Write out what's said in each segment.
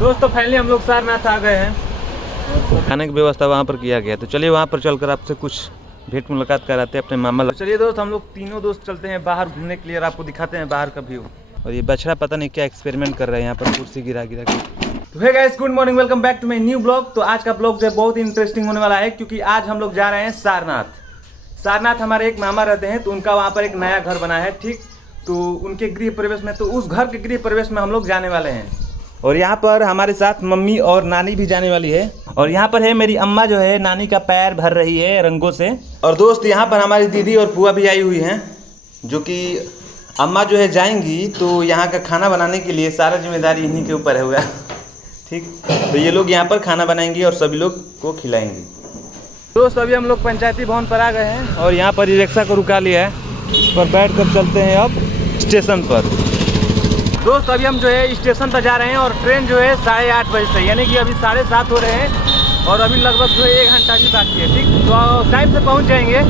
दोस्तों फाइनली हम लोग सारनाथ आ गए हैं। खाने की व्यवस्था वहाँ पर किया गया, तो चलिए वहाँ पर चलकर आपसे कुछ भेंट मुलाकात कराते हैं अपने मामा। चलिए दोस्त, हम लोग तीनों दोस्त चलते हैं बाहर घूमने के लिए और आपको दिखाते हैं बाहर का व्यू। और ये बछड़ा पता नहीं क्या एक्सपेरिमेंट कर रहे हैं यहाँ पर, कुर्सी गिरा गिरा के। तो hey guys, good morning, welcome back to my new blog. तो आज का ब्लॉग जो है बहुत ही इंटरेस्टिंग होने वाला है, क्योंकि आज हम लोग जा रहे हैं सारनाथ। हमारे एक मामा रहते हैं, तो उनका वहाँ पर एक नया घर बना है, ठीक। तो उनके गृह प्रवेश में, तो उस घर के गृह प्रवेश में हम लोग जाने वाले हैं। और यहाँ पर हमारे साथ मम्मी और नानी भी जाने वाली है। और यहाँ पर है मेरी अम्मा जो है नानी का पैर भर रही है रंगों से। और दोस्त यहाँ पर हमारी दीदी और फुआ भी आई हुई हैं, जो कि अम्मा जो है जाएंगी तो यहाँ का खाना बनाने के लिए सारा जिम्मेदारी इन्हीं के ऊपर है हुआ, ठीक। तो ये लोग यहाँ पर खाना बनाएंगी और सभी लोग को खिलाएंगी। दोस्त अभी हम लोग पंचायती भवन पर आ गए हैं और यहाँ पर रिक्शा को रुका लिया है, इस पर बैठ कर चलते हैं अब स्टेशन पर। दोस्त अभी हम जो है स्टेशन पर जा रहे हैं और ट्रेन जो है 8:30 बजे से, यानी कि अभी 7:30 हो रहे हैं और अभी लगभग जो है 1 घंटा भी बाकी है, ठीक। तो टाइम से पहुंच जाएंगे।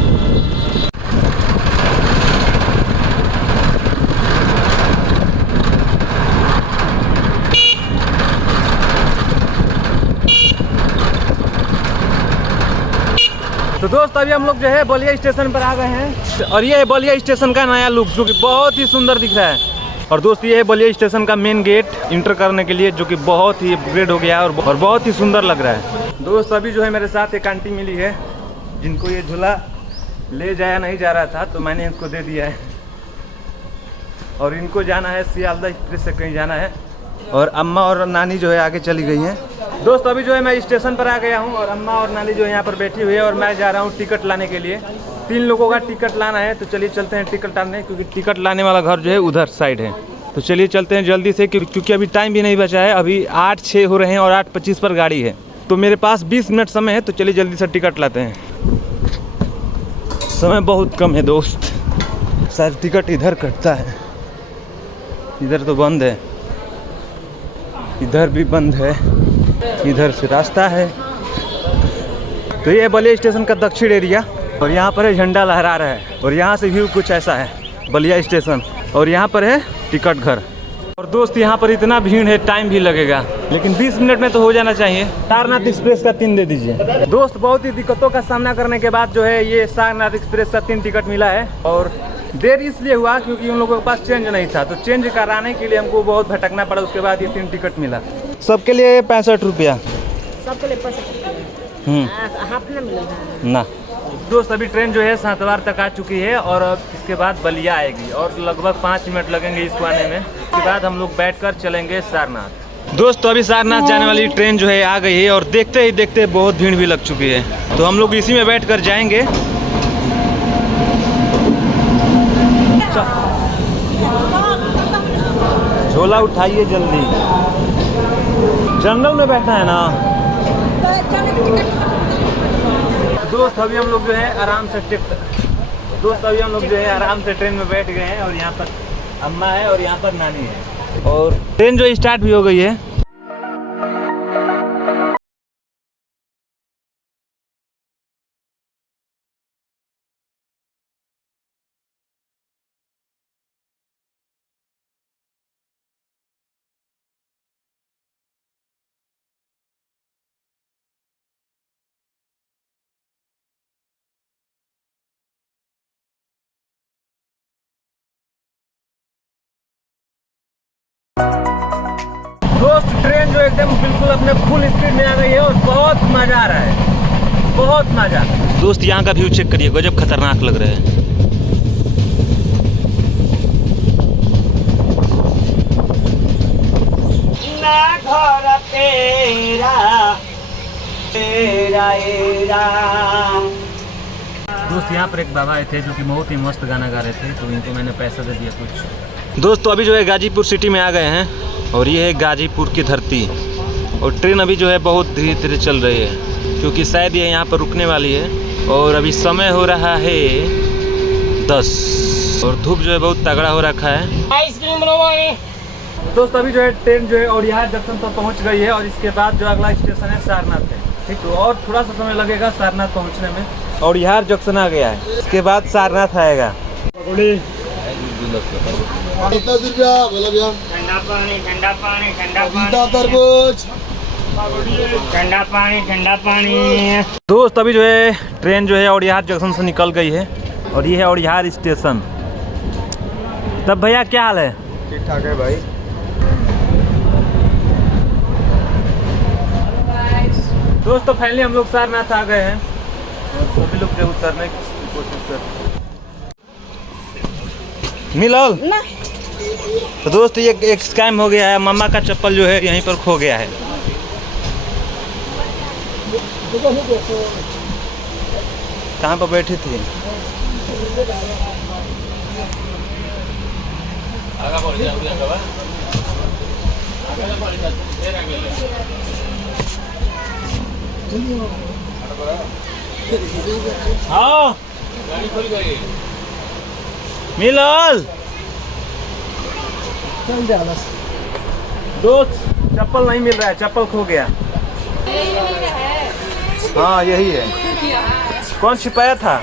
तो दोस्त अभी हम लोग जो है बलिया स्टेशन पर आ गए हैं और ये है बलिया स्टेशन का नया लुक, जो कि बहुत ही सुंदर दिख रहा है। और दोस्त ये है बलिया स्टेशन का मेन गेट इंटर करने के लिए, जो कि बहुत ही अपग्रेड हो गया है और बहुत ही सुंदर लग रहा है। दोस्त अभी जो है मेरे साथ एक आंटी मिली है, जिनको ये झूला ले जाया नहीं जा रहा था, तो मैंने इनको दे दिया है। और इनको जाना है सियालदह एक्सप्रेस से कहीं जाना है। और अम्मा और नानी जो है आगे चली गई हैं। दोस्त अभी जो है मैं स्टेशन पर आ गया हूँ और अम्मा और नानी जो है यहाँ पर बैठी हुई है और मैं जा रहा हूँ टिकट लाने के लिए। 3 लोगों का टिकट लाना है, तो चलिए चलते हैं टिकट लाने, क्योंकि टिकट लाने वाला घर जो है उधर साइड है। तो चलिए चलते हैं जल्दी से, क्योंकि अभी टाइम भी नहीं बचा है। अभी 8:06 हो रहे हैं और 8:25 पर गाड़ी है, तो मेरे पास 20 मिनट समय है। तो चलिए जल्दी से टिकट लाते हैं, समय बहुत कम है दोस्त। शायद टिकट इधर कटता है, इधर तो बंद है, इधर भी बंद है, इधर से रास्ता है। तो ये बलिया स्टेशन का दक्षिण एरिया और यहाँ पर है झंडा लहरा रहा है। और यहाँ से व्यू कुछ ऐसा है बलिया स्टेशन, और यहाँ पर है टिकट घर। और दोस्त यहाँ पर इतना भीड़ है, टाइम भी लगेगा, लेकिन 20 मिनट में तो हो जाना चाहिए। सारनाथ एक्सप्रेस का 3 दे दीजिए। दोस्त बहुत ही दिक्कतों का सामना करने के बाद जो है ये सारनाथ एक्सप्रेस का 3 टिकट मिला है। और देर इसलिए हुआ क्योंकि उन लोगों के पास चेंज नहीं था, तो चेंज कराने के लिए हमको बहुत भटकना पड़ा। उसके बाद ये 3 टिकट मिला। सबके लिए 65 रुपया, सबके लिए 65 ना। दोस्त अभी ट्रेन जो है सातवार तक आ चुकी है और अब इसके बाद बलिया आएगी और लगभग 5 मिनट लगेंगे इसको आने में। इसके बाद हम लोग बैठकर चलेंगे सारनाथ। दोस्त तो अभी सारनाथ जाने वाली ट्रेन जो है आ गई है और देखते ही देखते बहुत भीड़ भी लग चुकी है, तो हम लोग इसी में बैठकर जाएंगे। झोला उठाइए जल्दी, जनरल में बैठना है ना। दोस्त अभी हम लोग जो है आराम से ट्रेन में बैठ गए हैं और यहाँ पर अम्मा है और यहाँ पर नानी है और ट्रेन जो स्टार्ट भी हो गई है। दोस्त ट्रेन जो एकदम बिल्कुल अपने फुल स्पीड में आ गई है और बहुत मजा आ रहा है, बहुत मजा। दोस्त यहाँ का व्यू चेक करिए, गजब खतरनाक लग रहा है। दोस्त यहाँ पर एक बाबा आए थे जो कि बहुत ही मस्त गाना गा रहे थे, तो इनको मैंने पैसा दे दिया कुछ। दोस्त तो अभी जो है गाजीपुर सिटी में आ गए हैं और ये है गाजीपुर की धरती। और ट्रेन अभी जो है बहुत धीरे धीरे चल रही है, क्योंकि शायद ये यहाँ पर रुकने वाली है। और अभी समय हो रहा है 10 और धूप जो है बहुत तगड़ा हो रखा है। आइसक्रीम बनवाए। दोस्त अभी जो है ट्रेन जो है और यहाँ जंक्शन पर पहुँच गई है और इसके बाद जो अगला स्टेशन है सारनाथ है, ठीक। तो और थोड़ा सा समय लगेगा सारनाथ पहुँचने में और यहाँ जंक्शन आ गया है, इसके बाद सारनाथ आएगा। ₹10 बोला भैया। ठंडा पानी ठंडा पानी ठंडा पपीता तरबूज। ठंडा पानी ठंडा पानी। दोस्त अभी जो है ट्रेन जो है औड़ियार जंक्शन से निकल गई है और ये है औड़ियार स्टेशन। तब भैया क्या हाल है? ठीक ठाक है भाई। दोस्तों फाइनली हम लोग सारनाथ आ गए हैं। सभी लोग जो उतरने की कोशिश कर रहे हैं। मिलल तो दोस्त ये एक स्कैम हो गया है। मम्मा का चप्पल जो है यहीं पर खो गया है। कहाँ पर बैठी थी? हाँ मिलल दोस्त चप्पल नहीं मिल रहा है, चप्पल खो गया। हाँ यही है। कौन छिपाया था?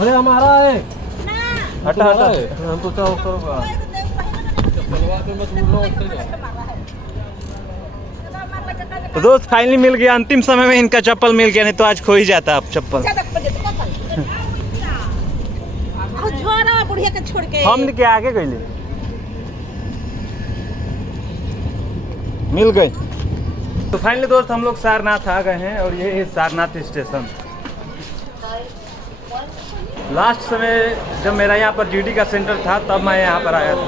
अरे हमारा है। हटा हटा। हम तो चाहो करोगा। तो दोस्त फाइनली मिल गया। अंतिम समय में इनका चप्पल मिल गया, नहीं तो आज खो ही जाता अब चप्पल। हम के आगे गए मिल गए। तो फाइनली दोस्त हम लोग सारनाथ आ गए हैं और ये है सारनाथ स्टेशन। लास्ट समय जब मेरा यहाँ पर जीडी का सेंटर था तब मैं यहाँ पर आया था।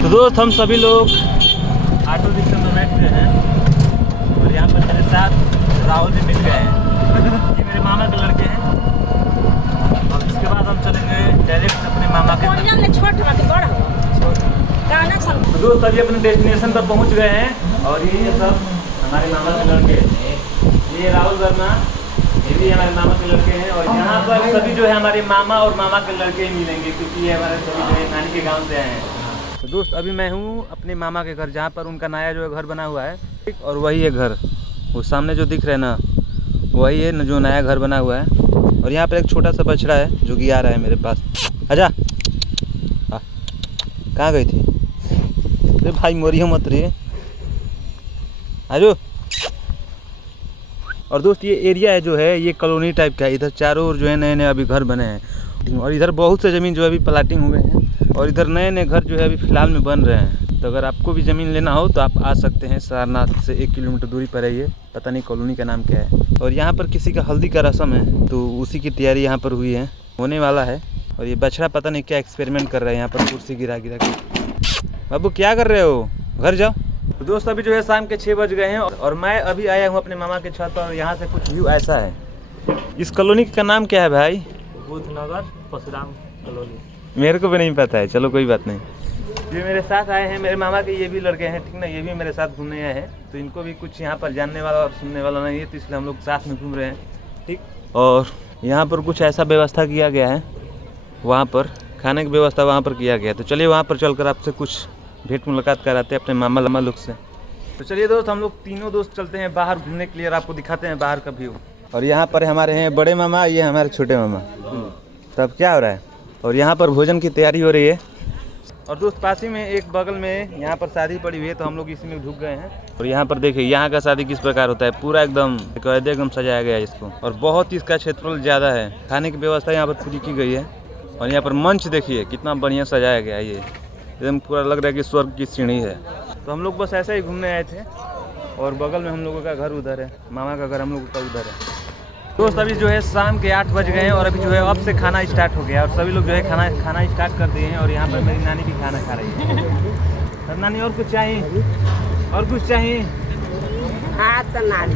तो दोस्त हम सभी लोग ऑटो रिक्शा में बैठ गए हैं और यहाँ पर मेरे साथ राहुल जी मिल गए हैं। ये मेरे मामा के लड़के हैं और इसके बाद हम चलेंगे डायरेक्ट अपने मामा के। तो दोस्त अभी अपने डेस्टिनेशन पर पहुँच गए हैं और ये सब हमारे मामा के लड़के हैं। ये राहुल वर्मा, ये भी हमारे मामा के लड़के हैं और यहाँ पर सभी जो है हमारे मामा और मामा के लड़के ही मिलेंगे क्योंकि ये हमारे सभी जो है नानी के गांव से आए हैं। तो दोस्त अभी मैं हूँ अपने मामा के घर जहाँ पर उनका नया जो है घर बना हुआ है और वही है घर। वो सामने जो दिख रहा है ना वही है जो नया घर बना हुआ है। और यहाँ पर एक छोटा सा बछड़ा है जो कि आ रहा है मेरे पास। आजा। कहाँ गई थी? अरे भाई मोरियो मत रही आजो। और दोस्त ये एरिया है जो है ये कॉलोनी टाइप का है। इधर चारों ओर जो है नए नए अभी घर बने हैं और इधर बहुत से ज़मीन जो है अभी प्लाटिंग हुए हैं और इधर नए नए घर जो है अभी फ़िलहाल में बन रहे हैं। तो अगर आपको भी ज़मीन लेना हो तो आप आ सकते हैं। सारनाथ से 1 किलोमीटर दूरी पर है ये। पता नहीं कॉलोनी का नाम क्या है। और यहाँ पर किसी का हल्दी का रस्म है तो उसी की तैयारी यहाँ पर हुई है, होने वाला है। और ये बछड़ा पता नहीं क्या एक्सपेरिमेंट कर रहा है यहाँ पर कुर्सी गिरा गिरा के। बाबू क्या कर रहे हो? घर जाओ। तो दोस्त अभी जो है शाम के 6 बज गए हैं और मैं अभी आया हूँ अपने मामा के छत और यहाँ से कुछ व्यू ऐसा है। इस कॉलोनी का नाम क्या है भाई? बुद्धनगर परशुराम कॉलोनी। मेरे को भी नहीं पता है। चलो कोई बात नहीं। ये मेरे साथ आए हैं मेरे मामा के ये भी लड़के हैं, ठीक ना। ये भी मेरे साथ घूमने आए हैं तो इनको भी कुछ यहाँ पर जानने वाला और सुनने वाला नहीं है तो इसलिए हम लोग साथ में घूम रहे हैं, ठीक। और यहाँ पर कुछ ऐसा व्यवस्था किया गया है, वहाँ पर खाने की व्यवस्था वहाँ पर किया गया है। तो चलिए वहाँ पर चलकर आपसे कुछ भेंट मुलाकात कराते हैं अपने मामा लोग से। तो चलिए दोस्त हम लोग तीनों दोस्त चलते हैं बाहर घूमने के लिए और आपको दिखाते हैं बाहर का व्यू। और यहाँ पर हमारे हैं बड़े मामा, ये हमारे छोटे मामा। तब क्या हो रहा है? और यहाँ पर भोजन की तैयारी हो रही है। और दोस्त पास ही में एक बगल में यहाँ पर शादी पड़ी हुई है तो हम लोग इसी में ढुक गए हैं। और यहाँ पर देखिए यहाँ का शादी किस प्रकार होता है। पूरा एकदम सजाया गया है इसको और बहुत ही इसका क्षेत्रफल ज़्यादा है। खाने की व्यवस्था यहाँ पर पूरी की गई है और यहाँ पर मंच देखिए कितना बढ़िया सजाया गया है। ये एकदम पूरा लग रहा है कि स्वर्ग की सीढ़ी है। तो हम लोग बस ऐसे ही घूमने आए थे और बगल में हम लोगों का घर उधर है, मामा का घर हम लोगों का उधर है। दोस्त अभी जो है शाम के 8 बज गए हैं और अभी जो है अब से खाना स्टार्ट हो गया और सभी लोग जो है खाना स्टार्ट कर दिए हैं। और यहाँ पर मेरी नानी भी खाना खा रही है। तब नानी और कुछ चाहिए? और कुछ चाहिए? हाँ तो नानी।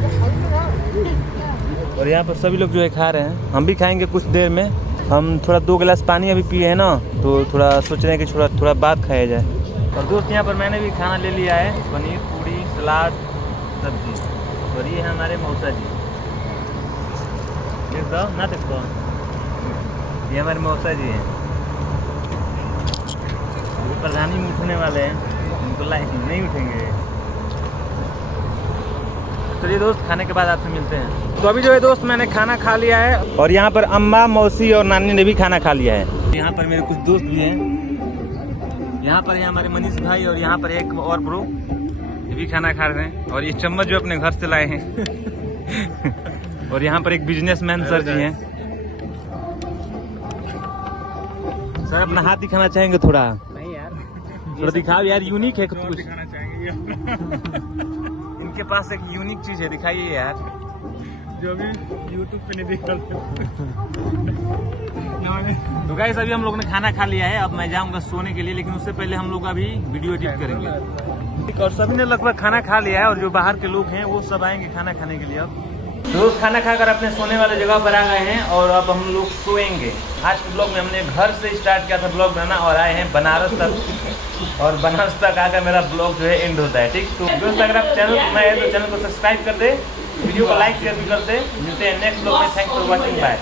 और यहाँ पर सभी लोग जो है खा रहे हैं। हम भी खाएंगे कुछ देर में। हम थोड़ा 2 गिलास पानी अभी पिए हैं ना तो थोड़ा सोच रहे हैं कि थोड़ा बाद खाया जाए। और दोस्त यहाँ पर मैंने भी खाना ले लिया है, पनीर पूड़ी सलाद सब्जी। और ये है हमारे मौसा जी। देख दो ना, देखो ये हमारे मौसा जी हैं। वो प्रधानी में उठने वाले हैं, उनको लाइक नहीं उठेंगे। चलिए दोस्त, खाने के बाद आपसे मिलते हैं। तो अभी जो है दोस्त, मैंने खाना खा लिया है और यहाँ पर अम्मा, मौसी और नानी ने भी खाना खा लिया है। यहाँ पर मेरे कुछ दोस्त भी हैं। यहाँ पर है हमारे मनीष भाई और यहाँ पर एक और ब्रो, ये भी खाना खा रहे हैं। और ये चम्मच जो अपने घर से लाए हैं। और यहाँ पर एक बिजनेसमैन सर जी हैं। सर अपना हाथ दिखाना चाहेंगे थोड़ा? नहीं यार, थोड़ा दिखाओ यार, यूनिक है कुछ। दिखाना चाहेंगे इनके पास एक यूनिक चीज है, दिखाइए यार। जो भी YouTube पे नहीं दिख तो गाइस, अभी हम लोग ने खाना खा लिया है। अब मैं जाऊंगा सोने के लिए, लेकिन उससे पहले हम लोग अभी वीडियो एडिट करेंगे। और सभी ने लगभग खाना खा लिया है और जो बाहर के लोग हैं वो सब आएंगे खाना खाने के लिए। अब दोस्त खाना खाकर अपने सोने वाले जगह पर आ गए हैं और अब हम लोग सोएंगे। आज के ब्लॉग में हमने घर से स्टार्ट किया था ब्लॉग बनाना और आए हैं बनारस तक, और बनारस तक आकर मेरा ब्लॉग जो है एंड होता है। ठीक, तो दोस्त अगर आप चैनल पर नए हैं तो चैनल को सब्सक्राइब कर दे, वीडियो को लाइक शेयर भी कर दे। मिलते हैं नेक्स्ट ब्लॉग में। Thanks for watching, bye.